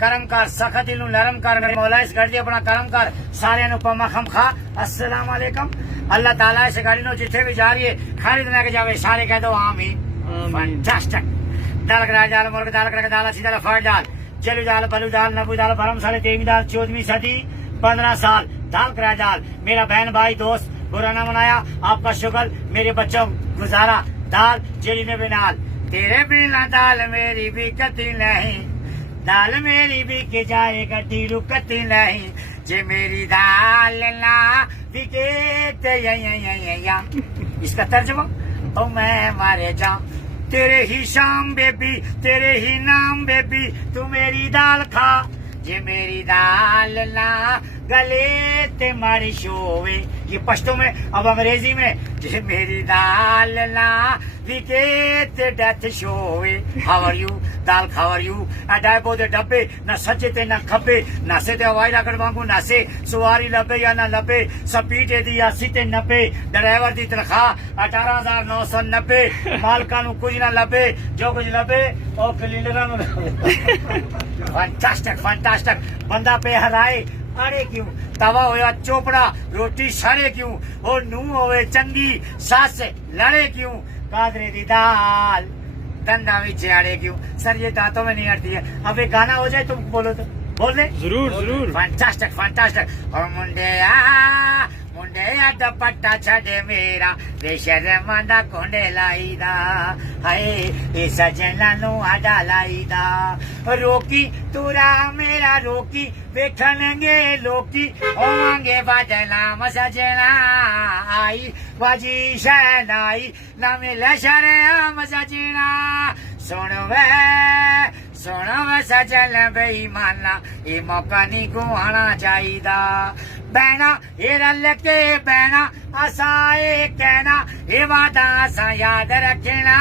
करम कर सखत दिल नरम कर मौला इस गाड़ी अपना करम कर सारे पमा खम खा अस्सलाम वालेकुम अल्लाह ताला इस गाड़ी नो जिथे भी जा रही है खाली दुनिया के जावे सारे कह दो आमीन फैंटास्टिक दाल करा दाल मुर्ग दाल करा दाल अच्छी दाल फट दाल जलू दाल बलू दाल नबू दाल भरम साले 13वीं दाल 14वीं सदी 15 साल दाल करा दाल मेरा बहन भाई दोस्त बुरा ना मनाया आपका शुक्र मेरे बच्चों गुजारा दाल जेली ने बिनाल तेरे बिना दाल मेरी भी कती नहीं दाल मेरी भी के जाएगा टीरू कती नहीं जे मेरी दाल ना बिके या इसका तर्जुमा ओ मैं मारे जाऊं तेरे ही शाम बेबी तेरे ही नाम बेबी तू मेरी दाल खा जे मेरी दाल ना गले ते मारी शोवे ये पश्तो में अब अंग्रेजी में जे मेरी दाल ना विके ते डेथ शोवे हाउ आर यू दाल हाउ आर यू डायबो दे डब्बे ना सच्चे ते ना खब्बे नासे ते हवाई लागड़ वांगू नासे सवारी लबे या ना लबे स्पीड दी 80 ते 90 ड्राइवर दी तनख्वाह 18,990 मालका नु कुछ ना लबे जो कुछ लबे और क्लीनरा नु फैंटास्टिक फैंटास्टिक बंदा पे हराए अरे क्यों तवा होया चोपड़ा रोटी सारे क्यों और नू होवे चंगी सास लड़े क्यों कादरे दी दाल दंदा विच आड़े क्यों सर ये दांतों में नहीं अड़ती है अब एक गाना हो जाए तुम बोलो तो बोल दे जरूर जरूर फैंटास्टिक फैंटास्टिक और मुंडे दुपट्टा छड़े मेरा वे शर्मा दा कोंडे लाईदा हाय ए सजना नु आडा लाईदा रोकी तुरा मेरा रोकी वेखणगे लोकी होवांगे बादला मसजना आई बाजी शहनाई ना मिले शर्म सजना सुन वे सजल बेईमाना ये मौका नहीं गुआना चाहिदा बहना ये रल के बहना असा ये कहना ये वादा असा याद रखना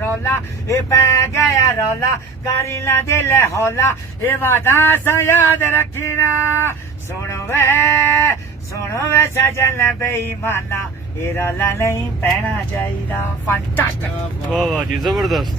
रौला ये पै गया रौला करी ला दिल हौला ये वादा असा याद रखना सुनो वे सजल बेईमाना ये रौला नहीं पैना चाहिदा फैंटास्टिक वाह वाह जी जबरदस्त।